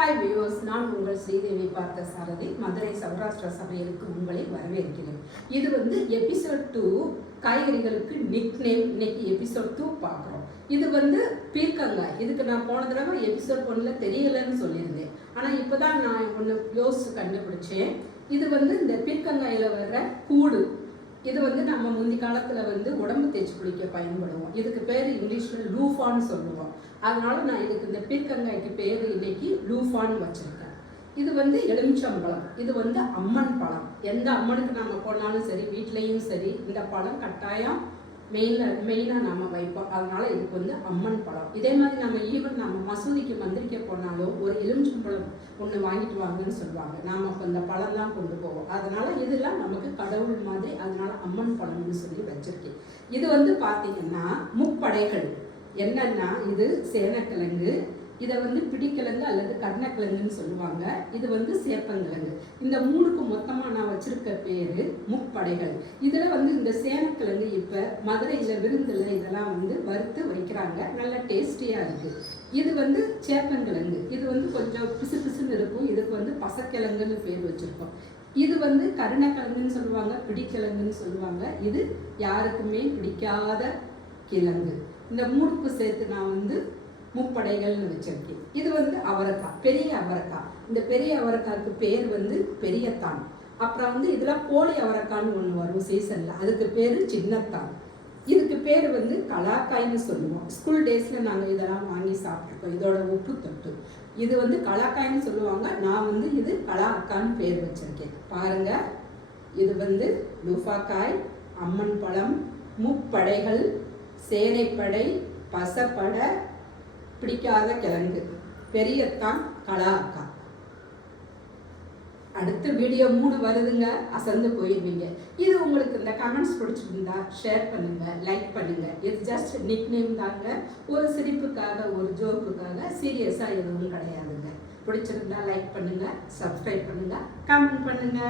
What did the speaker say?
Hi viewers, நான் உங்கள் ஸ்ரீதேவி பார்த்த சாரதி. மதுரை சௌராஷ்டிரா சமையலுக்கு உங்களை வரவேற்கிறேன். இது எபிசோட் 2 காய்கறிகளுக்கு நிக் நேம். இன்னைக்கு எபிசோட் 2 பார்க்குறோம். இது பீர்க்கங்காய். இதுக்கு நான் போன தடவை எபிசோட் 1ல் தெரியலைன்னு சொல்லியிருந்தேன். ஆனால் இப்போ தான் நான் ஒன்று யோசிச்சு கண்டுபிடிச்சேன். இது இந்த பீர்க்கங்காயில் வர்ற கூடு. இது நம்ம முந்தி காலத்தில் உடம்பு தேய்ச்சி குளிக்க பயன்படுவோம். இதுக்கு பேர் இங்கிலீஷில் லூஃபான்னு சொல்லுவோம். அதனால நான் இதுக்கு இந்த பீர்க்கங்காய்க்கு பேர் இன்னைக்கு லூஃபான்னு வச்சுருக்கேன். இது எலுமிச்சம்பழம். இது அம்மன் பழம். எந்த அம்மனுக்கு நம்ம போனாலும் சரி, வீட்லேயும் சரி, இந்த பழம் கட்டாயம் மெயினாக நம்ம வைப்போம். அதனால இதுக்கு அம்மன் பழம். இதே மாதிரி நம்ம மசூதிக்கு மந்திரிக்க போனாலும் ஒரு எலுமிச்சம்பழம் ஒன்று வாங்கிட்டு வாங்கன்னு சொல்லுவாங்க. நாம் அப்போ இந்த பழம் தான் கொண்டு போவோம். அதனால இதெல்லாம் நமக்கு கடவுள் மாதிரி. அதனால அம்மன் பழம்னு சொல்லி வச்சிருக்கேன். இது பார்த்தீங்கன்னா முப்படைகள். என்னன்னா, இது சேனக்கிழங்கு, இதை பிடிக்கிழங்கு அல்லது கருணக்கிழங்குன்னு சொல்லுவாங்க. இது சேப்பங்கிழங்கு. இந்த மூணுக்கு மொத்தமாக நான் வச்சிருக்க பேர் முப்படைகள். இதில் இந்த சேனக்கிழங்கு இப்போ மதுரையில் விருந்தில் இதெல்லாம் வறுத்து வைக்கிறாங்க. நல்லா டேஸ்டியாக இருக்குது. இது சேப்பங்கிழங்கு. இது கொஞ்சம் பிசு பிசுன்னு இருக்கும். இதுக்கு பசக்கிழங்குன்னு பேர் வச்சுருக்கோம். இது கருணக்கிழங்குன்னு சொல்லுவாங்க, பிடிக்கிழங்குன்னு சொல்லுவாங்க. இது யாருக்குமே பிடிக்காத கிழங்கு. இந்த மூணுக்கு சேர்த்து நான் முப்படைகள்னு வச்சிருக்கேன். இது அவரைக்காய், பெரிய அவரைக்காய். இந்த பெரிய அவரைக்காய்க்கு பேர் பெரியத்தான். அப்புறம் இதில் கோழி அவரைக்கான்னு ஒன்று வரும் சீசனில், அதுக்கு பேர் சின்னத்தான். இதுக்கு பேர் கலாக்காய்ன்னு சொல்லுவோம். ஸ்கூல் டேஸில் நாங்கள் இதெல்லாம் வாங்கி சாப்பிட்ருக்கோம். இதோட உப்பு தொட்டு இது கலாக்காய்ன்னு சொல்லுவாங்க. நான் இது கலாக்கான்னு பேர் வச்சுருக்கேன். பாருங்கள், இது லூஃபாக்காய், அம்மன் பழம், முப்படைகள், சேனைப்படை, பசப்படை, பிடிக்காத கிழங்கு, பெரியத்தான், கலாக்கா. அடுத்த வீடியோ 3 வருதுங்க. அசந்து போயிடுவீங்க. இது உங்களுக்கு இந்த கமெண்ட்ஸ் பிடிச்சிருந்தா ஷேர் பண்ணுங்க, லைக் பண்ணுங்க. இது ஜஸ்ட் நிக் நேம் தாங்க. ஒரு சிரிப்புக்காக, ஒரு ஜோக்குக்காக, சீரியஸாக எதுவும் கிடையாதுங்க. பிடிச்சிருந்தா லைக் பண்ணுங்க, சப்ஸ்கிரைப் பண்ணுங்க, கமெண்ட் பண்ணுங்க.